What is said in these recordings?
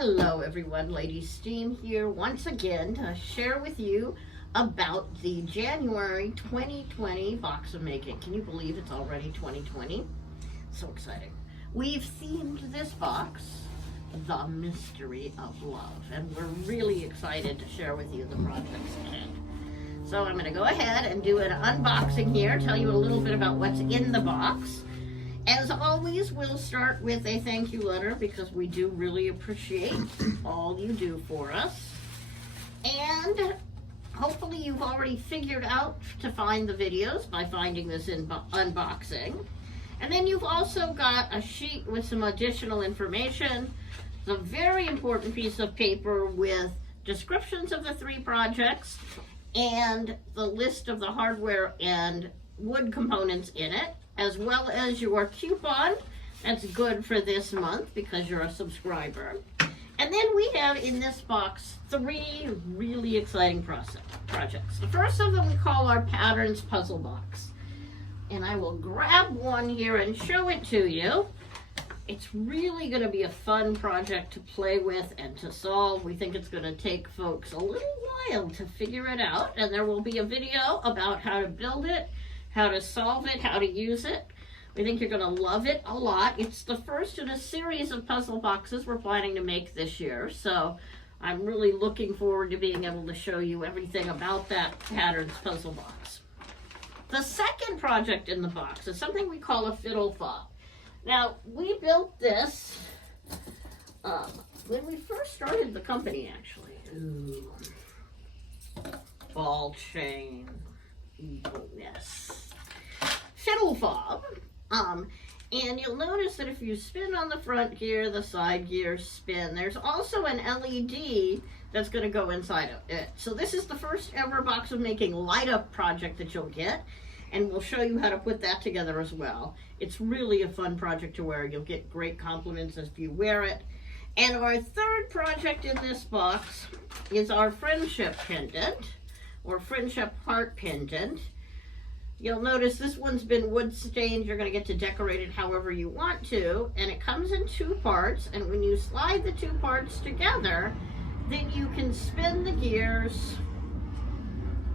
Hello everyone, Lady Steam here once again to share with you about the January 2020 box of making. Can you believe it's already 2020? So exciting. We've themed this box The Mystery of Love, and we're really excited to share with you the projects in it. So I'm going to go ahead and do an unboxing here, tell you a little bit about what's in the box. As always, we'll start with a thank you letter because we do really appreciate all you do for us. And hopefully you've already figured out to find the videos by finding this unboxing. And then you've also got a sheet with some additional information. It's a very important piece of paper with descriptions of the 3 projects and the list of the hardware and wood components in it, as well as your coupon that's good for this month because you're a subscriber. And then we have in this box 3 really exciting projects. The first of them we call our Patterns Puzzle Box. And I will grab one here and show it to you. It's really going to be a fun project to play with and to solve. We think it's going to take folks a little while to figure it out. And there will be a video about how to build it, how to solve it, how to use it. We think you're going to love it a lot. It's the first in a series of puzzle boxes we're planning to make this year. So I'm really looking forward to being able to show you everything about that Patterns Puzzle Box. The second project in the box is something we call a fiddle fob. Now, we built this when we first started the company, actually. Ooh. Ball chain. Oh, yes. Fiddle fob. And you'll notice that if you spin on the front gear, the side gears spin. There's also an LED that's going to go inside of it. So this is the first ever box of making light up project that you'll get. And we'll show you how to put that together as well. It's really a fun project to wear. You'll get great compliments if you wear it. And our third project in this box is our friendship pendant, or friendship heart pendant. You'll notice this one's been wood stained. You're going to get to decorate it however you want to. And it comes in 2 parts. And when you slide the 2 parts together, then you can spin the gears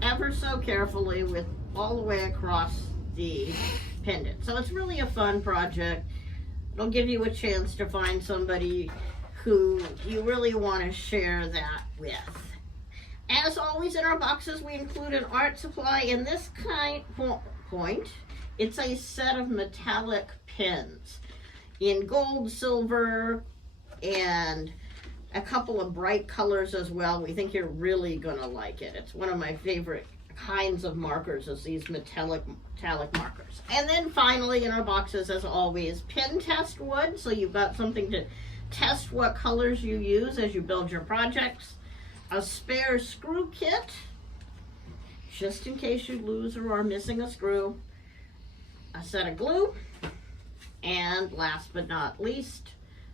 ever so carefully with all the way across the pendant. So it's really a fun project. It'll give you a chance to find somebody who you really want to share that with. As always in our boxes, we include an art supply. In this point, it's a set of metallic pens in gold, silver, and a couple of bright colors as well. We think you're really gonna like it. It's one of my favorite kinds of markers, is these metallic markers. And then finally in our boxes, as always, pin test wood. So you've got something to test what colors you use as you build your projects. A spare screw kit, just in case you lose or are missing a screw. A set of glue. And last but not least,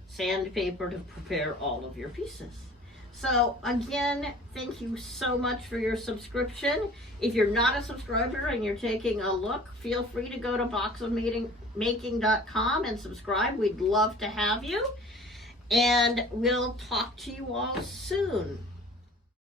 sandpaper to prepare all of your pieces. So again, thank you so much for your subscription. If you're not a subscriber and you're taking a look, feel free to go to boxofmaking.com and subscribe. We'd love to have you. And we'll talk to you all soon.